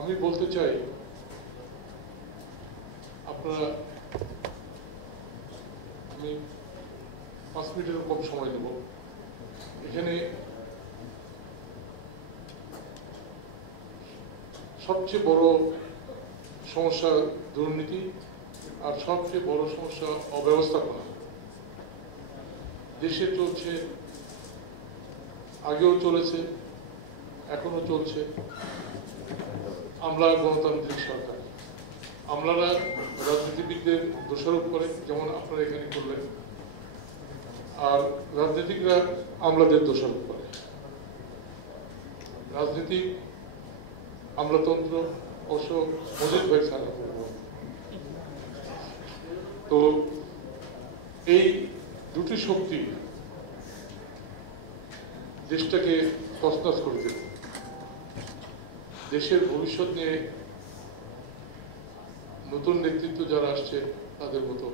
আমি বলতে চাই আপনারা, আমি 5 মিনিটের কম সময় দেব। এখানে সবচেয়ে বড় সমস্যা দুর্নীতি, আর সবচেয়ে বড় সমস্যা অব্যবস্থাপনা। দেশে চলছে, আগেও চলেছে, এখনো চলছে আমলা গণতান্ত্রিক সরকার। আমলারা রাজনীতিবিদদের দোষারোপ করে, যেমন আপনারা এখানে করলেন, আর রাজনীতিকরা আমলাদের দোষারোপ করে। রাজনীতি আমলাতন্ত্র অবশ্য মজিদ ভাই ছাড়া। তো এই দুটি শক্তি দেশটাকে তছনছ করে দেবে। দেশের ভবিষ্যৎ নিয়ে নতুন নেতৃত্ব যারা আসছে তাদের মতো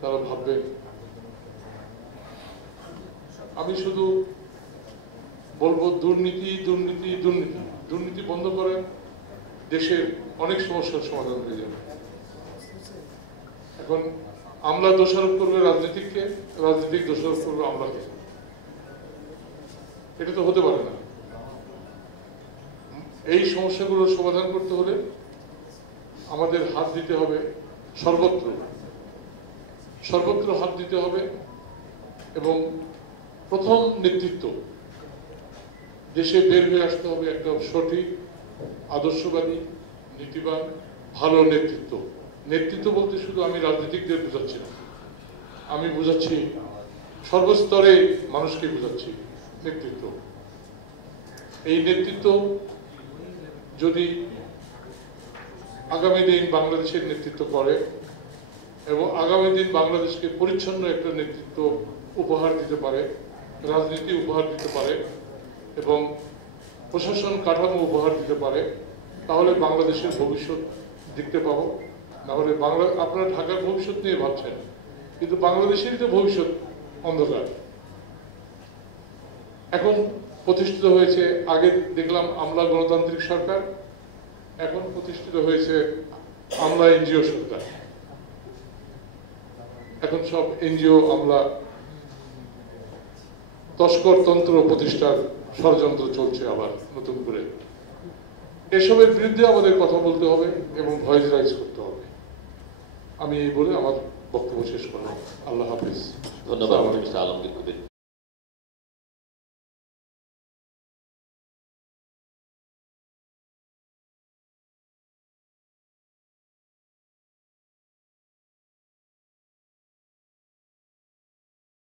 তারা ভাববেন। আমি শুধু বলবো দুর্নীতি দুর্নীতি দুর্নীতি দুর্নীতি বন্ধ করেন, দেশের অনেক সমস্যার সমাধান হয়ে যাবে। এখন আমলা দোষারোপ করবে রাজনীতিককে, রাজনীতিক দোষারোপ করবে আমলাকে। এটা তো হতে পারে না। এই সমস্যাগুলোর সমাধান করতে হলে আমাদের হাত দিতে হবে সর্বত্র, সর্বত্র হাত দিতে হবে। এবং প্রথম নেতৃত্ব দেশে বের হয়ে আসতে হবে একটা সঠিক, আদর্শবাদী, নীতিবান, ভালো নেতৃত্ব। নেতৃত্ব বলতে শুধু আমি রাজনীতিকদের বোঝাচ্ছি না, আমি বোঝাচ্ছি সর্বস্তরে মানুষকে বোঝাচ্ছি নেতৃত্ব। এই নেতৃত্ব যদি আগামী দিন বাংলাদেশের নেতৃত্ব করে এবং আগামী দিন বাংলাদেশকে পরিচ্ছন্ন একটা নেতৃত্ব উপহার দিতে পারে, রাজনীতি উপহার দিতে পারে এবং প্রশাসন কাঠামো উপহার দিতে পারে, তাহলে বাংলাদেশের ভবিষ্যৎ দেখতে পাবো। নাহলে আপনারা ঢাকার ভবিষ্যৎ নিয়ে ভাবছেন, কিন্তু বাংলাদেশেরই তো ভবিষ্যৎ অন্ধকার। এখন প্রতিষ্ঠিত হয়েছে, আগে দেখলাম আমলা গণতান্ত্রিক সরকার, এখন প্রতিষ্ঠিত হয়েছে আমলা এনজিও সরকার। এখন সব এনজিও আমলা তস্করতন্ত্র প্রতিষ্ঠার ষড়যন্ত্র চলছে আবার নতুন করে। এসবের বিরুদ্ধে আমাদের কথা বলতে হবে এবং ভয়েস রাইজ করতে হবে। আমি এই বলে আমার বক্তব্য শেষ করলাম। আল্লাহ হাফিজ। ধন্যবাদ আলমগীর কবির।